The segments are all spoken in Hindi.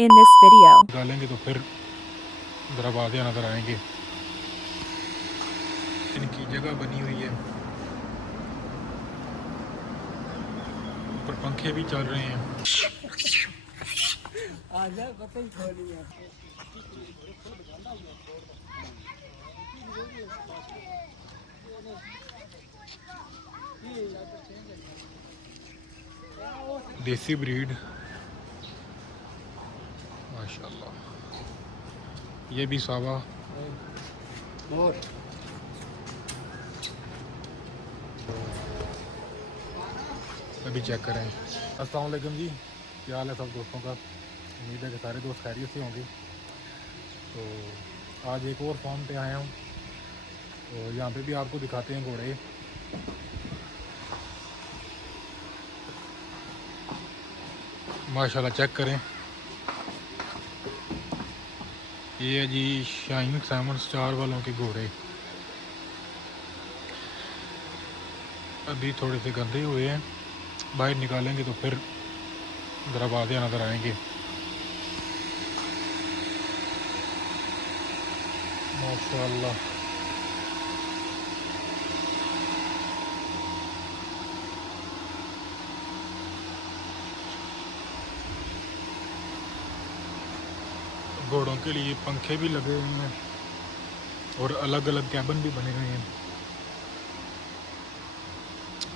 In this video, डालेंगे तो फिर दरवाजे नज़र आएंगे। इनकी जगह बनी हुई है, ऊपर पंखे भी चल रहे हैं। देसी ब्रीड माशाल्लाह। ये भी सावा। अभी चेक करें। अस्सलाम वालेकुम जी, क्या हाल है सब दोस्तों का। उम्मीद है कि सारे दोस्त खैरियत से होंगे। तो आज एक और फार्म पे आया हूँ, तो यहाँ पे भी आपको दिखाते हैं घोड़े। माशाल्लाह चेक करें। ये है जी शाइन सैमन स्टार वालों के घोड़े। अभी थोड़े से गंदे हुए हैं, बाहर निकालेंगे तो फिर दरवाजे नज़र आएंगे। माशाल्लाह घोड़ों के लिए पंखे भी लगे हुए हैं और अलग अलग कैबिन भी बने हुए हैं।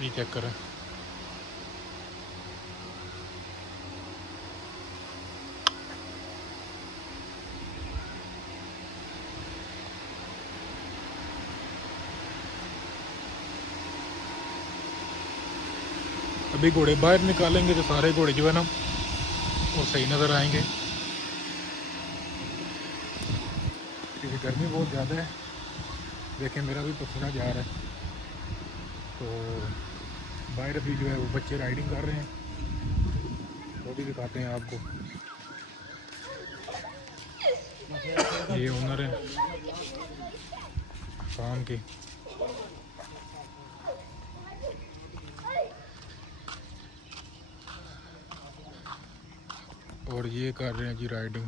ये चेक करें। अभी घोड़े बाहर निकालेंगे तो सारे घोड़े जो है ना वो सही नज़र आएंगे, क्योंकि गर्मी बहुत ज़्यादा है। देखें मेरा भी पसीना जा रहा है। तो बाहर अभी जो है वो बच्चे राइडिंग कर रहे हैं, वो भी दिखाते हैं आपको। ये ओनर है फार्म के। और ये कर रहे हैं जी राइडिंग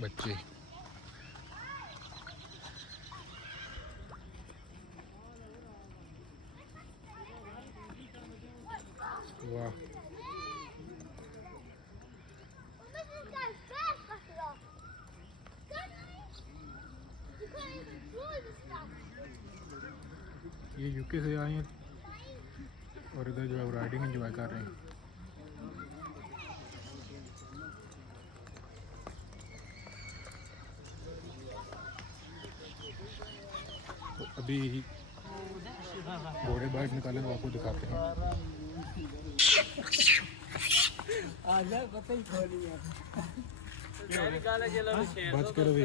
बच्चे। वाह, ये यूके से आए हैं और इधर जो है राइडिंग एंजॉय कर रहे हैं। तो अभी घोड़े बाहर निकाले तो आपको दिखाते हैं। बच करो भी।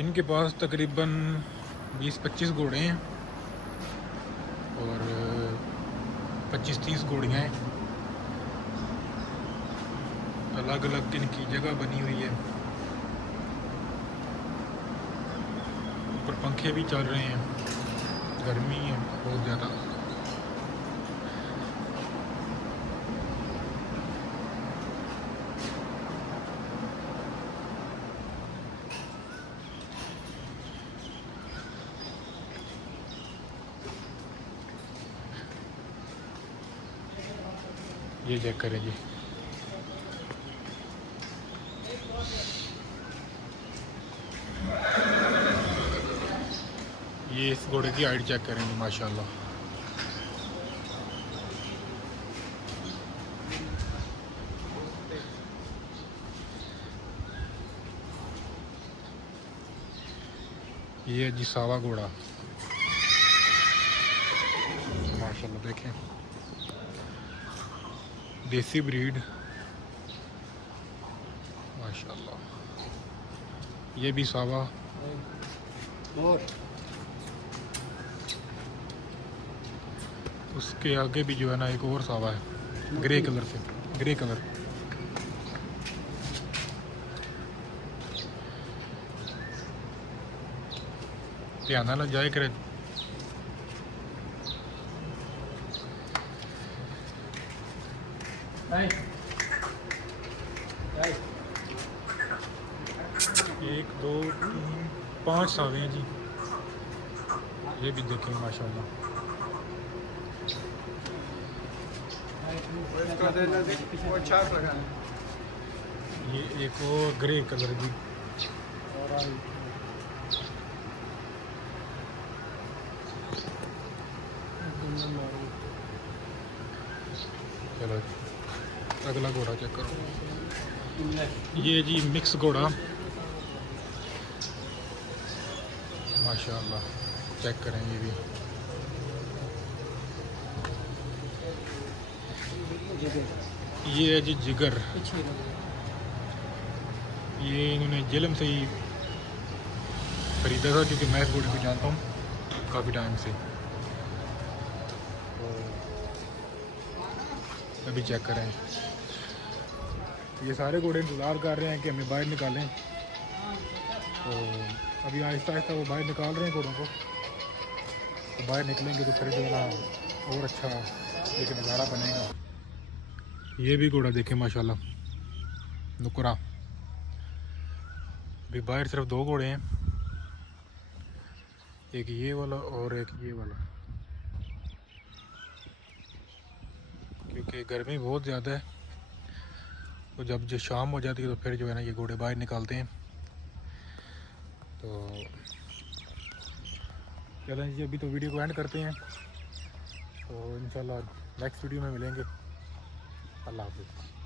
इनके पास तकरीबन 20-25 घोड़े हैं और 25-30 घोड़ियाँ हैं। अलग अलग इनकी जगह बनी हुई है, ऊपर पंखे भी चल रहे हैं। गर्मी है बहुत ज़्यादा। ये चेक करें जी। ये इस घोड़े की हाइट चेक करेंगे माशाल्लाह। ये है जी सावा घोड़ा माशाल्लाह। देखें देसी ब्रीड माशाल्लाह। ये भी सावा। उसके आगे भी जो है ना एक और सावा है, ग्रे कलर से, ग्रे कलर। ध्यान नाल जाए करे। एक दो तीन 5 सावे हैं जी। ये भी देखें माशाल्लाह। ये एक और ग्रे कलर की। चलो अगला घोड़ा चेक करो। ये जी मिक्स घोड़ा माशाल्लाह, चेक करें ये भी। ये है जी जिगर। ये इन्होंने जेलम से ही खरीदा था क्योंकि मैं इस घोड़े को जानता हूँ काफ़ी टाइम से। तो अभी चेक करें। ये सारे घोड़े इंतज़ार कर रहे हैं कि हमें बाहर निकालें। तो अभी आहिस्ता आहिस्ता वो बाहर निकाल रहे हैं घोड़ों को। तो बाहर निकलेंगे तो फिर जो है ना और अच्छा एक नज़ारा बनेगा। ये भी घोड़ा देखें माशाल्लाह, नुकरा। अभी बाहर सिर्फ 2 घोड़े हैं, एक ये वाला और एक ये वाला। क्योंकि गर्मी बहुत ज़्यादा है तो जब शाम हो जाती है तो फिर जो है ना ये घोड़े बाहर निकालते हैं। तो चलें जी, अभी तो वीडियो को एंड करते हैं। तो इंशाल्लाह नेक्स्ट वीडियो में मिलेंगे। अल्लाह हाफ़िज़।